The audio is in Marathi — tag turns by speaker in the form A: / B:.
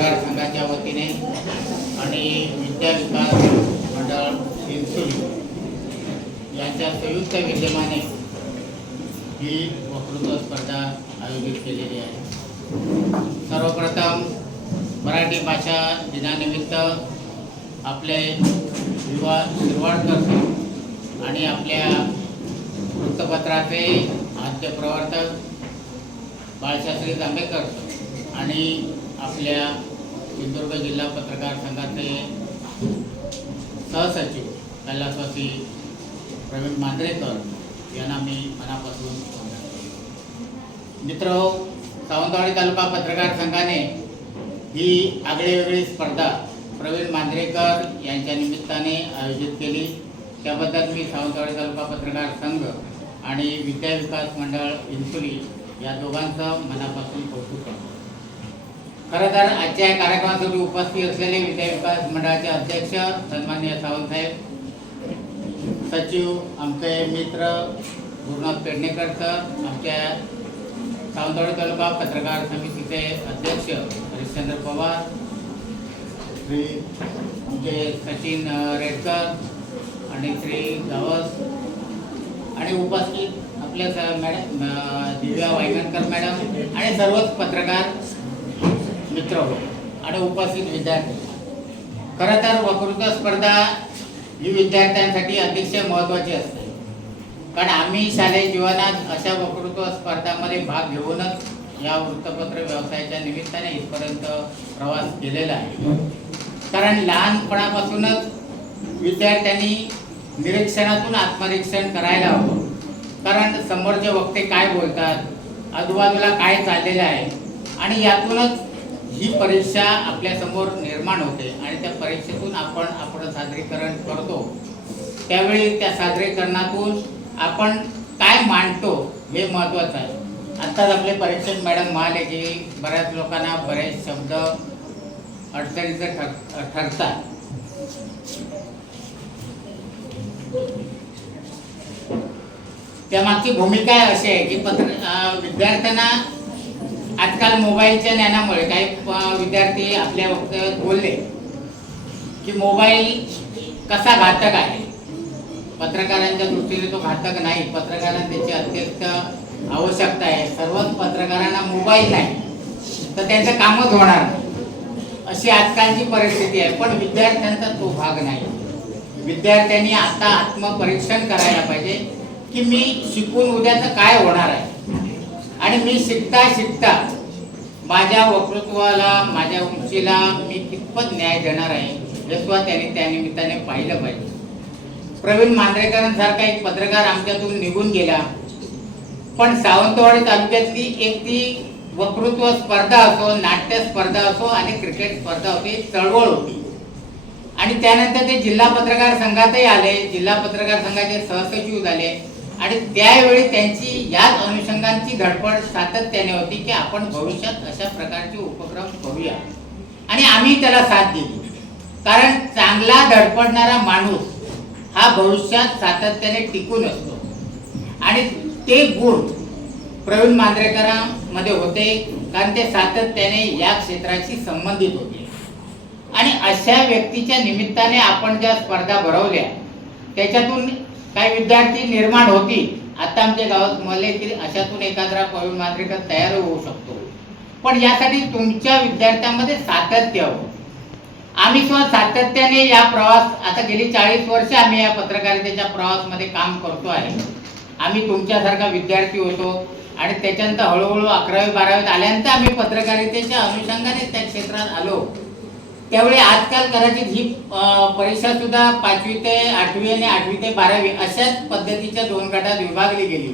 A: कामगार संघाच्या वतीने आणि विद्या विकास मंडळ चिंचोली यांच्या संयुक्त विद्यमाने ही वक्तृत्व स्पर्धा आयोजित केलेली आहे. सर्वप्रथम मराठी भाषा दिनानिमित्त आपले युवा शिरवाडकर आणि आपल्या वृत्तपत्राचे आद्य प्रवर्तक बाळशास्त्री जांभेकर आणि आपल्या सिंधुदुर्ग जिल्हा पत्रकार संघाचे सहसचिव कैलासवासी प्रवीण मांजरेकर यांना मी मनापासून मित्र हो, सावंतवाडी तालुका पत्रकार संघाने ही आगळीवेगळी स्पर्धा प्रवीण मांजरेकर यांच्या निमित्ताने आयोजित केली. त्याबद्दल मी सावंतवाडी तालुका पत्रकार संघ आणि विद्या विकास मंडळ इन्सुली या दोघांचं मनापासून कौतुक खरं तर आजच्या या कार्यक्रमासाठी उपस्थित असलेले विद्या विकास मंडळाचे अध्यक्ष सन्मान्य सावंतसाहेब सचिव आमचे मित्र गुरुनाथ पेडणेकर सर आमच्या सावंतवाडी तालुका पत्रकार समितीचे अध्यक्ष हरिश्चंद्र पवार श्री आमचे सचिन रेडकर आणि श्री गावस आणि उपस्थित आपल्या मॅडम दिव्या वायगणकर मॅडम आणि सर्वच पत्रकार मित्र हो आणि उपस्थित विद्यार्थी. खरं तर वक्तृत्व स्पर्धा ही विद्यार्थ्यांसाठी अतिशय महत्त्वाची असते. कारण आम्ही शालेय जीवनात अशा वक्तृत्व स्पर्धामध्ये भाग घेऊनच या वृत्तपत्र व्यवसायाच्या निमित्ताने इथपर्यंत प्रवास केलेला आहे. कारण लहानपणापासूनच विद्यार्थ्यांनी निरीक्षणातून आत्मनिरीक्षण करायला हवं. कारण समोरचे वक्ते काय बोलतात आजूबाजूला काय चाललेलं आहे आणि यातूनच ही परीक्षा आपल्यासमोर निर्माण होते आणि त्या परीक्षेतून आपण आपण सादरीकरण करतो. त्यावेळी त्या सादरीकरणातून आपण काय मांडतो हे महत्त्वाचं आहे. आत्ताच आपले परीक्षक मॅडम म्हणाले की बऱ्याच लोकांना बरेच शब्द अडचणीचे ठर ठरतात. त्यामागची भूमिका अशी आहे की पत्र विद्यार्थ्यांना आजकाल मोबाईलच्या ज्ञानामुळे काही प- विद्यार्थी आपल्या वक्तव्यात बोलले की मोबाईल कसा घातक आहे? पत्रकारांच्या दृष्टीने तो घातक नाही. पत्रकारांना त्याची अत्यंत आवश्यकता आहे. सर्वच पत्रकारांना मोबाईल नाही. तर त्यांचं कामच होणार नाही. अशी आजकालची परिस्थिती आहे. पण विद्यार्थ्यांचा तो भाग नाही. विद्यार्थ्यांनी आता आत्मपरीक्षण करायला पाहिजे की मी शिकून उद्याचं काय होणार आहे? आणि मी शिकता शिकता माझ्या वक्तृत्वाला माझ्या उंचीला मी कितपत न्याय देणार आहे हे सुद्धा त्याने त्या निमित्ताने पाहिलं पाहिजे. प्रवीण मांद्रेकरांसारखा एक पत्रकार आमच्यातून निघून गेला. पण सावंतवाडी तालुक्यातली एक ती वक्तृत्व स्पर्धा असो नाट्य स्पर्धा असो आणि क्रिकेट स्पर्धा होती चळवळ होती. आणि त्यानंतर ते जिल्हा पत्रकार संघातही आले. जिल्हा पत्रकार संघाचे सहसचिव झाले. आणि त्यावेळी त्यांची याच अनुषंगांची धडपड सातत्याने होती की आपण भविष्यात अशा प्रकारचे उपक्रम करूया. आणि आम्ही त्याला साथ दिली. कारण चांगला धडपडणारा माणूस हा भविष्यात सातत्याने टिकून असतो. आणि ते गुण प्रवीण मांजरेकरांमध्ये होते कारण ते सातत्याने या क्षेत्राशी संबंधित होते. आणि अशा व्यक्तीच्या निमित्ताने आपण ज्या स्पर्धा भरवल्या त्याच्यातून काही विद्यार्थी निर्माण होतील. आता आमच्या गावात मला की अशातून एखादा कवी मांजरेकर तयार होऊ शकतो. पण यासाठी तुमच्या विद्यार्थ्यांमध्ये सातत्य हवं. आम्ही सुद्धा सातत्याने या प्रवास आता गेली चाळीस वर्ष आम्ही या पत्रकारितेच्या प्रवासमध्ये काम करतो आहे. आम्ही तुमच्यासारखा विद्यार्थी होतो आणि त्याच्यानंतर हळूहळू अकरावी बारावीत आल्यानंतर आम्ही पत्रकारितेच्या अनुषंगाने त्या क्षेत्रात आलो. त्यावेळी आजकाल कदाचित ही परीक्षा सुद्धा पाचवी ते आठवी आणि आठवी ते बारावी अशाच पद्धतीच्या दोन गटात विभागली गेली